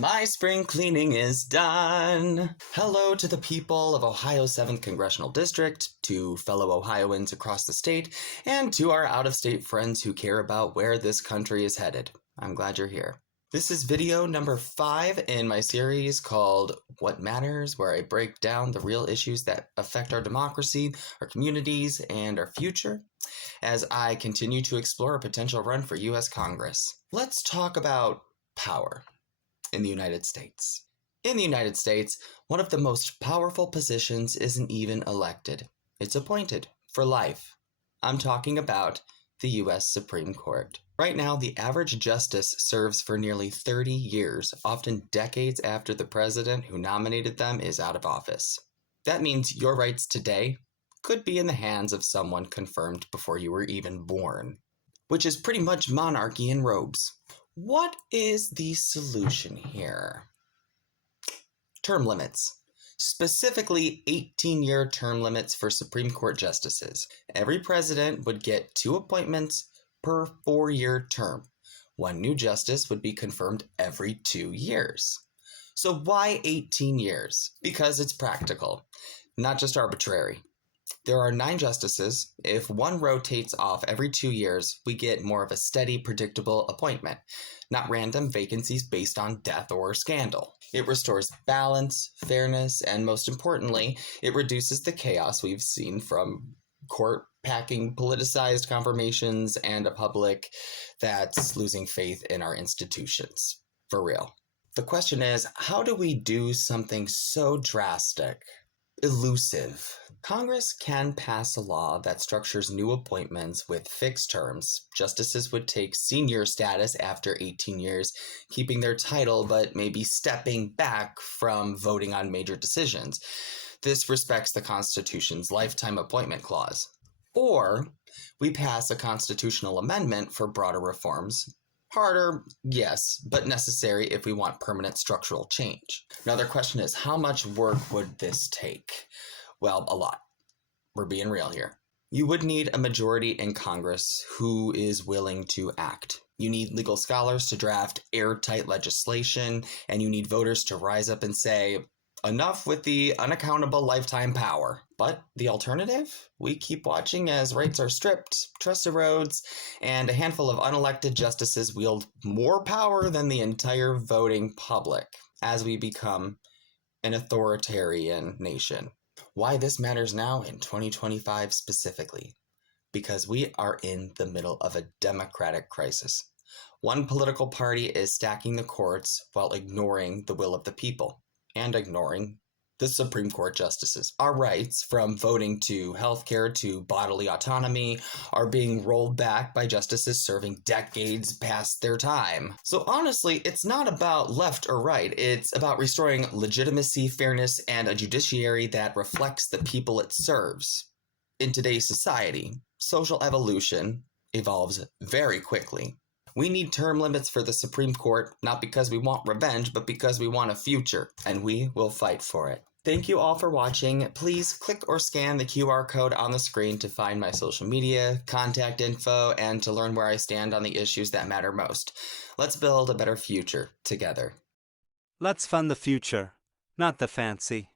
My spring cleaning is done. Hello to the people of Ohio's 7th Congressional District, to fellow Ohioans across the state, and to our out-of-state friends who care about where this country is headed. I'm glad you're here. This is video number 5 in my series called What Matters, where I break down the real issues that affect our democracy, our communities, and our future, as I continue to explore a potential run for U.S. Congress. Let's talk about power in the United States. In the United States, one of the most powerful positions isn't even elected. It's appointed for life. I'm talking about the U.S. Supreme Court. Right now, the average justice serves for nearly 30 years, often decades after the president who nominated them is out of office. That means your rights today could be in the hands of someone confirmed before you were even born, which is pretty much monarchy in robes. What is the solution here? Term limits. Specifically, 18-year term limits for Supreme Court justices. Every president would get 2 appointments per 4-year term. One new justice would be confirmed every 2 years. So why 18 years? Because it's practical, not just arbitrary. There are 9 justices. If one rotates off every 2 years, we get more of a steady, predictable appointment, not random vacancies based on death or scandal. It restores balance, fairness, and most importantly, it reduces the chaos we've seen from court-packing politicized confirmations and a public that's losing faith in our institutions. For real. The question is, how do we do something so drastic? Elusive. Congress can pass a law that structures new appointments with fixed terms. Justices would take senior status after 18 years, keeping their title but maybe stepping back from voting on major decisions. This respects the Constitution's lifetime appointment clause. Or we pass a constitutional amendment for broader reforms. Harder, yes, but necessary if we want permanent structural change. Another question is, how much work would this take? Well, a lot. We're being real here. You would need a majority in Congress who is willing to act. You need legal scholars to draft airtight legislation, and you need voters to rise up and say, enough with the unaccountable lifetime power. But the alternative? We keep watching as rights are stripped, trust erodes, and a handful of unelected justices wield more power than the entire voting public as we become an authoritarian nation. Why this matters now in 2025 specifically? Because we are in the middle of a democratic crisis. One political party is stacking the courts while ignoring the will of the people. And ignoring the Supreme Court justices. Our rights, from voting to healthcare to bodily autonomy, are being rolled back by justices serving decades past their time. So honestly, it's not about left or right. It's about restoring legitimacy, fairness, and a judiciary that reflects the people it serves. In today's society, social evolution evolves very quickly. We need term limits for the Supreme Court, not because we want revenge, but because we want a future, and we will fight for it. Thank you all for watching. Please click or scan the QR code on the screen to find my social media, contact info, and to learn where I stand on the issues that matter most. Let's build a better future together. Let's fund the future, not the fancy.